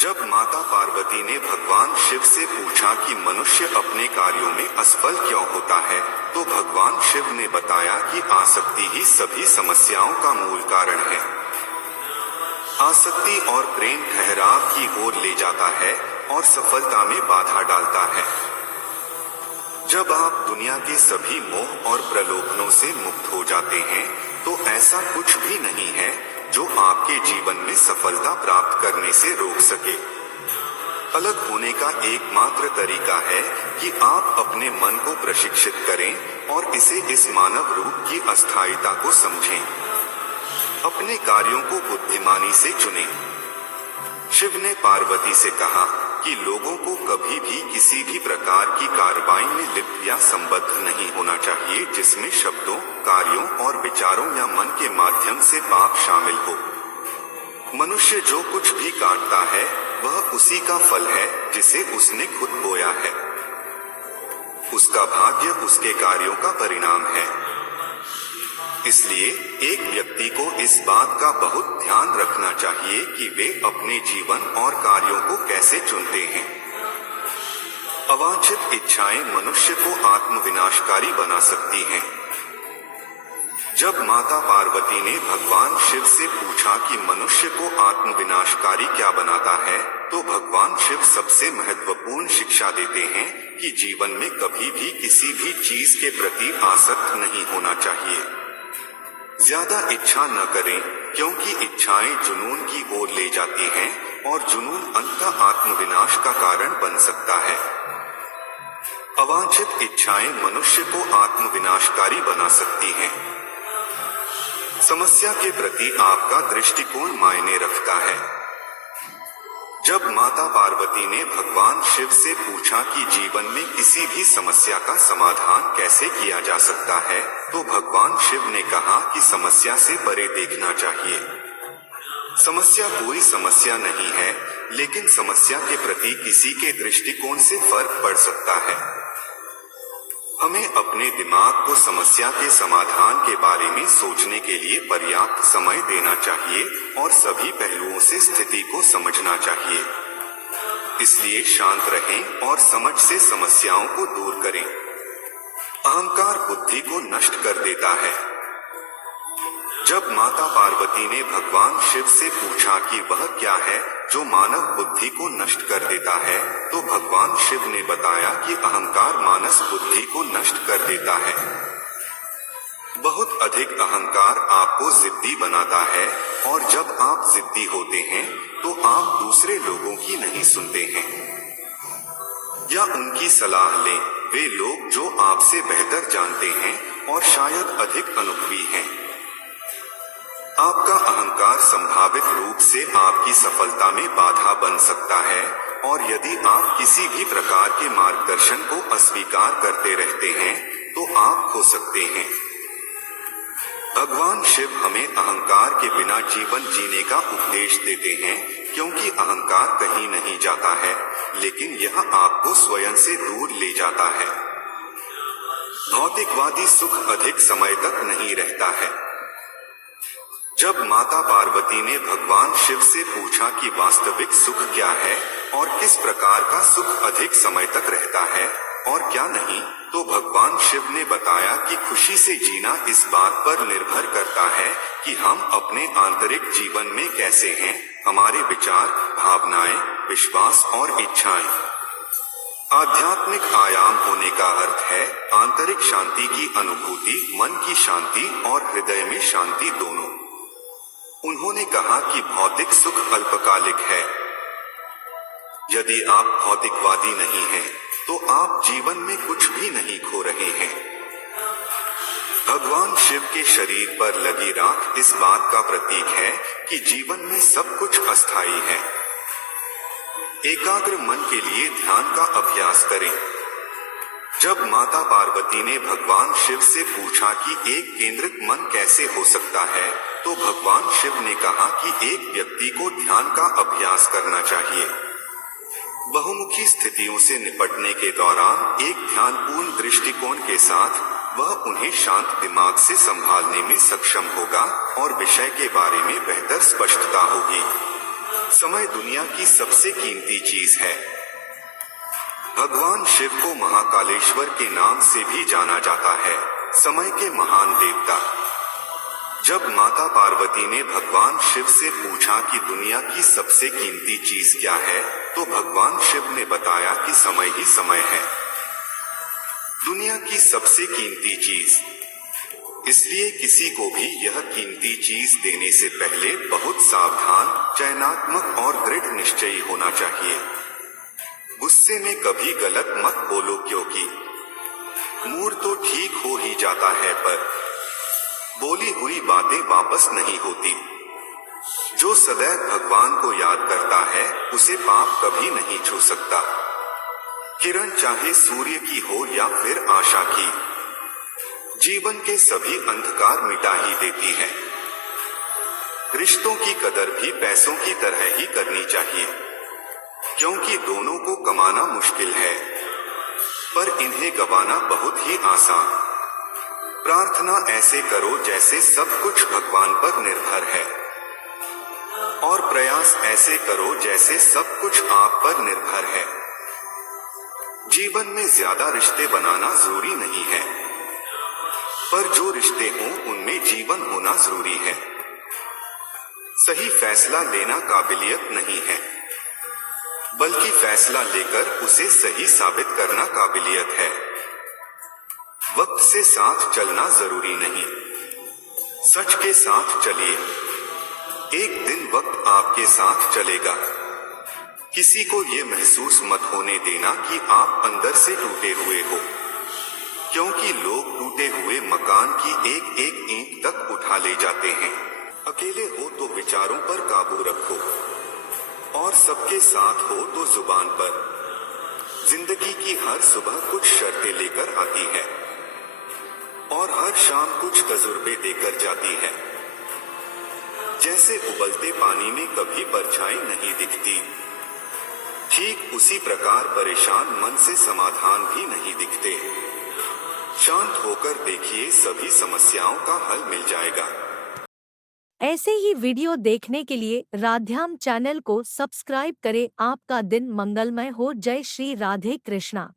जब माता पार्वती ने भगवान शिव से पूछा कि मनुष्य अपने कार्यों में असफल क्यों होता है, तो भगवान शिव ने बताया कि आसक्ति ही सभी समस्याओं का मूल कारण है। आसक्ति और प्रेम ठहराव की ओर ले जाता है और सफलता में बाधा डालता है। जब आप दुनिया के सभी मोह और प्रलोभनों से मुक्त हो जाते हैं, तो ऐसा कुछ भी नहीं है जो आपके जीवन में सफलता प्राप्त करने से रोक सके। अलग होने का एकमात्र तरीका है कि आप अपने मन को प्रशिक्षित करें और इसे इस मानव रूप की अस्थायीता को समझें। अपने कार्यों को बुद्धिमानी से चुनें। शिव ने पार्वती से कहा कि लोगों को कभी भी किसी भी प्रकार की कार्रवाई में लिप्त या संबद्ध नहीं होना चाहिए जिसमें शब्दों, कार्यों और विचारों या मन के माध्यम से पाप शामिल हो। मनुष्य जो कुछ भी काटता है वह उसी का फल है जिसे उसने खुद बोया है। उसका भाग्य उसके कार्यों का परिणाम है। इसलिए एक व्यक्ति को इस बात का बहुत ध्यान रखना चाहिए कि वे अपने जीवन और कार्यों को कैसे चुनते हैं। अवांछित इच्छाएं मनुष्य को आत्मविनाशकारी बना सकती हैं। जब माता पार्वती ने भगवान शिव से पूछा कि मनुष्य को आत्मविनाशकारी क्या बनाता है, तो भगवान शिव सबसे महत्वपूर्ण शिक्षा देते हैं कि जीवन में कभी भी किसी भी चीज के प्रति आसक्त नहीं होना चाहिए। ज्यादा इच्छा न करें, क्योंकि इच्छाएं जुनून की ओर ले जाती हैं और जुनून अंततः आत्मविनाश का कारण बन सकता है। अवांछित इच्छाएं मनुष्य को आत्मविनाशकारी बना सकती हैं। समस्या के प्रति आपका दृष्टिकोण मायने रखता है। जब माता पार्वती ने भगवान शिव से पूछा कि जीवन में किसी भी समस्या का समाधान कैसे किया जा सकता है, तो भगवान शिव ने कहा कि समस्या से परे देखना चाहिए। समस्या कोई समस्या नहीं है, लेकिन समस्या के प्रति किसी के दृष्टिकोण से फर्क पड़ सकता है। हमें अपने दिमाग को समस्या के समाधान के बारे में सोचने के लिए पर्याप्त समय देना चाहिए और सभी पहलुओं से स्थिति को समझना चाहिए। इसलिए शांत रहें और समझ से समस्याओं को दूर करें। अहंकार बुद्धि को नष्ट कर देता है। जब माता पार्वती ने भगवान शिव से पूछा कि वह क्या है जो मानव बुद्धि को नष्ट कर देता है, तो भगवान शिव ने बताया कि अहंकार मानस बुद्धि को नष्ट कर देता है। बहुत अधिक अहंकार आपको जिद्दी बनाता है और जब आप जिद्दी होते हैं तो आप दूसरे लोगों की नहीं सुनते हैं या उनकी सलाह लें। वे लोग जो आपसे बेहतर जानते हैं और शायद अधिक अनुभवी हैं। आपका अहंकार संभावित रूप से आपकी सफलता में बाधा बन सकता है और यदि आप किसी भी प्रकार के मार्गदर्शन को अस्वीकार करते रहते हैं तो आप खो सकते हैं। भगवान शिव हमें अहंकार के बिना जीवन जीने का उपदेश देते हैं, क्योंकि अहंकार कहीं नहीं जाता है, लेकिन यह आपको स्वयं से दूर ले जाता है। भौतिकवादी सुख अधिक समय तक नहीं रहता है। जब माता पार्वती ने भगवान शिव से पूछा कि वास्तविक सुख क्या है और किस प्रकार का सुख अधिक समय तक रहता है और क्या नहीं, तो भगवान शिव ने बताया कि खुशी से जीना इस बात पर निर्भर करता है कि हम अपने आंतरिक जीवन में कैसे हैं। हमारे विचार, भावनाएं, विश्वास और इच्छाएं। आध्यात्मिक आयाम होने का अर्थ है आंतरिक शांति की अनुभूति, मन की शांति और हृदय में शांति दोनों। उन्होंने कहा कि भौतिक सुख अल्पकालिक है। यदि आप भौतिकवादी नहीं हैं, तो आप जीवन में कुछ भी नहीं खो रहे हैं। भगवान शिव के शरीर पर लगी राख इस बात का प्रतीक है कि जीवन में सब कुछ अस्थायी है। एकाग्र मन के लिए ध्यान का अभ्यास करें। जब माता पार्वती ने भगवान शिव से पूछा कि एक केंद्रित मन कैसे हो सकता है, तो भगवान शिव ने कहा कि एक व्यक्ति को ध्यान का अभ्यास करना चाहिए। बहुमुखी स्थितियों से निपटने के दौरान एक ध्यानपूर्ण दृष्टिकोण के साथ वह उन्हें शांत दिमाग से संभालने में सक्षम होगा और विषय के बारे में बेहतर स्पष्टता होगी। समय दुनिया की सबसे कीमती चीज है। भगवान शिव को महाकालेश्वर के नाम से भी जाना जाता है, समय के महान देवता। जब माता पार्वती ने भगवान शिव से पूछा कि दुनिया की सबसे कीमती चीज क्या है, तो भगवान शिव ने बताया कि समय ही समय है। दुनिया की सबसे कीमती चीज, इसलिए किसी को भी यह कीमती चीज देने से पहले बहुत सावधान, चयनात्मक और दृढ़ निश्चयी होना चाहिए। गुस्से में कभी गलत मत बोलो, क्योंकि मूड तो ठीक हो ही जाता है पर बोली हुई बातें वापस नहीं होती। जो सदैव भगवान को याद करता है उसे पाप कभी नहीं छू सकता। किरण चाहे सूर्य की हो या फिर आशा की, जीवन के सभी अंधकार मिटा ही देती है। रिश्तों की कदर भी पैसों की तरह ही करनी चाहिए, क्योंकि दोनों को कमाना मुश्किल है पर इन्हें गंवाना बहुत ही आसान। प्रार्थना ऐसे करो जैसे सब कुछ भगवान पर निर्भर है, और प्रयास ऐसे करो जैसे सब कुछ आप पर निर्भर है। जीवन में ज्यादा रिश्ते बनाना जरूरी नहीं है, पर जो रिश्ते हों उनमें जीवन होना जरूरी है। सही फैसला लेना काबिलियत नहीं है, बल्कि फैसला लेकर उसे सही साबित करना काबिलियत है। वक्त से साथ चलना जरूरी नहीं, सच के साथ चलिए। एक दिन वक्त आपके साथ चलेगा। किसी को ये महसूस मत होने देना कि आप अंदर से टूटे हुए हो, क्योंकि लोग टूटे हुए मकान की एक एक ईंट तक उठा ले जाते हैं। अकेले हो तो विचारों पर काबू रखो, और सबके साथ हो तो जुबान पर। जिंदगी की हर सुबह कुछ शर्तें लेकर आती है, और हर शाम कुछ तजुर्बे देकर जाती है। जैसे उबलते पानी में कभी परछाई नहीं दिखती, ठीक उसी प्रकार परेशान मन से समाधान भी नहीं दिखते। शांत होकर देखिए, सभी समस्याओं का हल मिल जाएगा। ऐसे ही वीडियो देखने के लिए राधेश्याम चैनल को सब्सक्राइब करें। आपका दिन मंगलमय हो। जय श्री राधे कृष्णा।